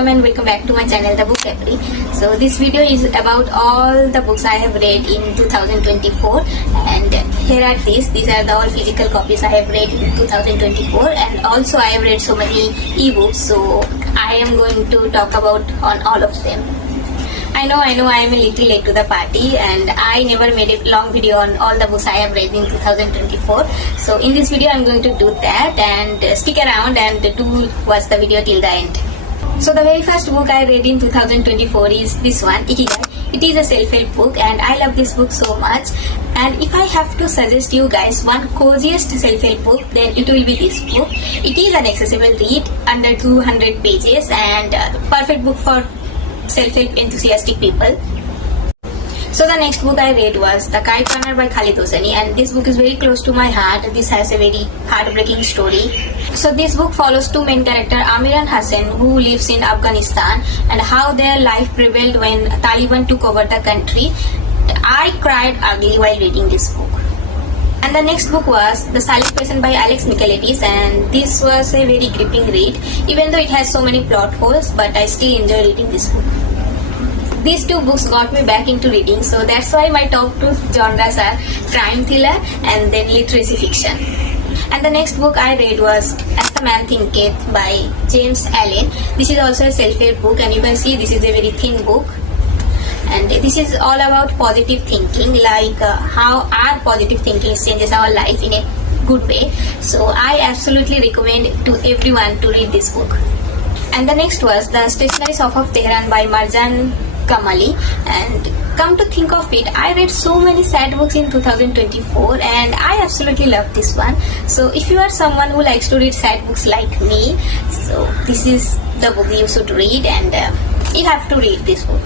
welcome and welcome back to my channel, The Book Library. So this video is about all the books I have read in 2024, and here are these are the all physical copies I have read in 2024, and also I have read so many ebooks, so I am going to talk about on all of them. I know I am a little late to the party, and I never made a long video on all the books I have read in 2024. So in this video I'm going to do that, and stick around and do watch the video till the end. So the very first book I read in 2024 is this one, Ikigai. It is a self-help book and I love this book so much. And if I have to suggest you guys one coziest self-help book, then it will be this book. It is an accessible read, under 200 pages, and perfect book for self-help enthusiastic people. So the next book I read was The Kite Runner by Khaled Hosseini, and this book is very close to my heart. This has a very heartbreaking story. So this book follows two main characters, Amir and Hassan, who lives in Afghanistan, and how their life prevailed when Taliban took over the country. I cried ugly while reading this book. And the next book was The Silent Patient by Alex Michaelides, and this was a very gripping read. Even though it has so many plot holes, but I still enjoy reading this book. These two books got me back into reading, so that's why my top two genres are crime thriller and then literacy fiction. And the next book I read was As the Man Thinketh by James Allen. This is also a self-help book, and you can see this is a very thin book. And this is all about positive thinking, like how our positive thinking changes our life in a good way. So I absolutely recommend to everyone to read this book. And the next was The Stationery Shop of Tehran by Marjan Kamali. And come to think of it, I read so many sad books in 2024 and I absolutely love this one. So if you are someone who likes to read sad books like me, so this is the book you should read, and you have to read this book.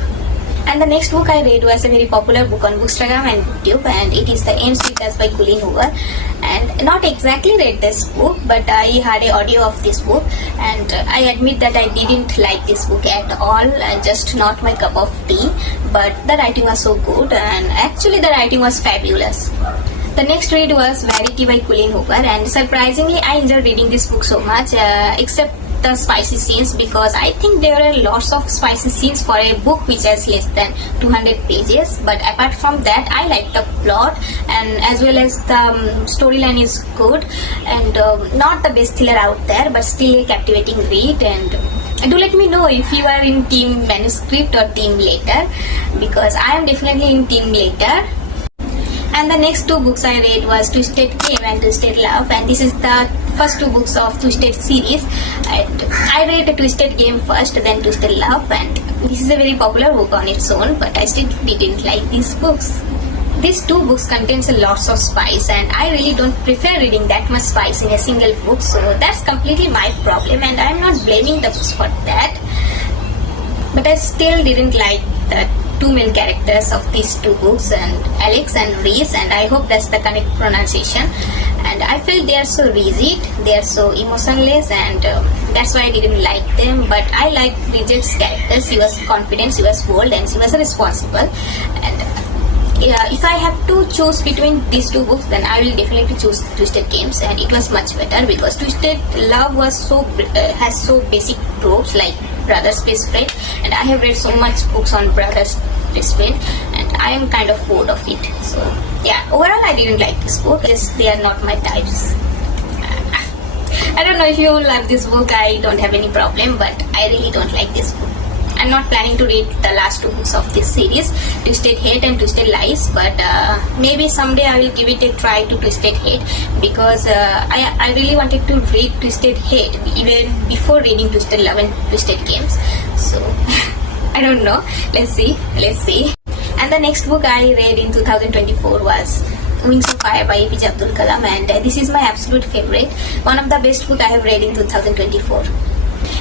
And the next book I read was a very popular book on Bookstagram and BookTube, and it is The Ends With Us by Colleen Hoover. And not exactly read this book, but I had an audio of this book, and I admit that I didn't like this book at all, just not my cup of tea, but the writing was so good, and actually the writing was fabulous. The next read was Verity by Colleen Hoover, and surprisingly I enjoyed reading this book so much, except the spicy scenes, because I think there are lots of spicy scenes for a book which has less than 200 pages. But apart from that, I like the plot, and as well as the storyline is good, and not the best thriller out there, but still a captivating read. And do let me know if you are in team manuscript or team later, because I am definitely in team later. And the next two books I read was Twisted Game and Twisted Love, and this is the first two books of Twisted series. And I read Twisted Game first, then Twisted Love, and this is a very popular book on its own, but I still didn't like these books. These two books contains a lots of spice, and I really don't prefer reading that much spice in a single book, so that's completely my problem, and I'm not blaming the books for that. But I still didn't like the two main characters of these two books, and Alex and Reese, and I hope that's the correct pronunciation. And I feel they are so rigid, they are so emotionless, and that's why I didn't like them. But I liked Bridget's character. She was confident, she was bold, and she was responsible. And if I have to choose between these two books, then I will definitely choose Twisted Games, and it was much better because Twisted Love was has so basic tropes like brother's best friend, and I have read so much books on brother's best friend, and I am kind of bored of it. So yeah, overall I didn't like this book. Just they are not my types. I don't know if you love this book. I don't have any problem, but I really don't like this book. I'm not planning to read the last two books of this series, Twisted Hate and Twisted Lies, but maybe someday I will give it a try to Twisted Hate, because I really wanted to read Twisted Hate even before reading Twisted Love and Twisted Games. So I don't know. Let's see. And the next book I read in 2024 was Wings of Fire by APJ Abdul Kalam, and this is my absolute favorite, one of the best book I have read in 2024.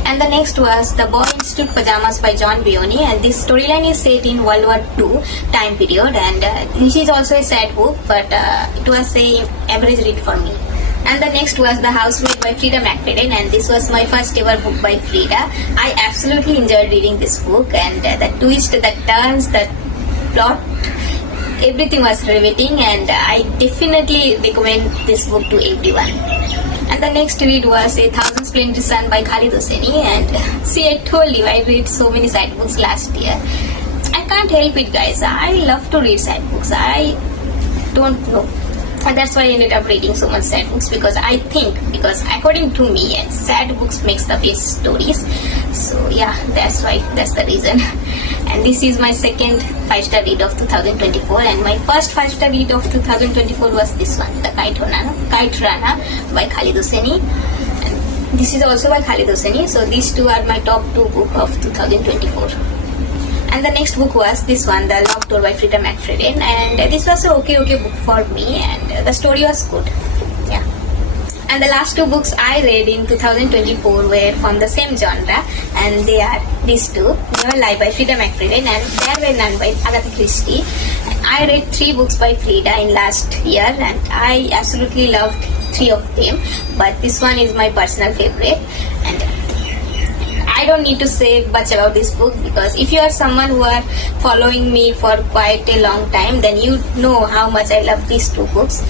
And the next was The Boy in Steel Pajamas by John Bionie, and this storyline is set in World War II time period, and this is also a sad book, but it was a average read for me. And the next was The Housemaid by Frida McFadden, and this was my first ever book by Frida. I absolutely enjoyed reading this book, and the twist, the turns, the plot, everything was riveting, and I definitely recommend this book to everyone. And the next read was A Thousand Splendid Sun by Khalid Hosseini. And see, I told you I read so many side books last year. I can't help it, guys. I love to read side books. I don't know. And that's why I ended up reading so much sad books, because according to me, yes, sad books makes the best stories. So yeah, that's the reason. And this is my second 5-star read of 2024, and my first 5-star read of 2024 was this one, The Kite Rana by Khalid Hosseini. And this is also by Khalid Hosseini. So these two are my top 2 book of 2024. And the next book was this one, The Locked Door by Frida McFadden, and this was a okay book for me, and the story was good. Yeah. And the last 2 books I read in 2024 were from the same genre, and they are these two, Never Lie by Frida McFadden and There Were None by Agatha Christie. And I read 3 books by Frida in last year, and I absolutely loved 3 of them, but this one is my personal favorite. And I don't need to say much about this book, because if you are someone who are following me for quite a long time, then you know how much I love these 2 books.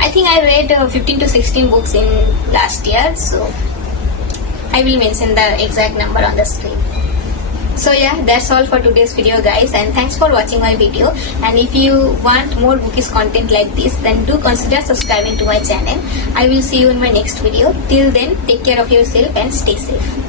I think I read 15 to 16 books in last year, so I will mention the exact number on the screen. So yeah, that's all for today's video, guys, and thanks for watching my video. And if you want more bookish content like this, then do consider subscribing to my channel. I will see you in my next video. Till then, take care of yourself and stay safe.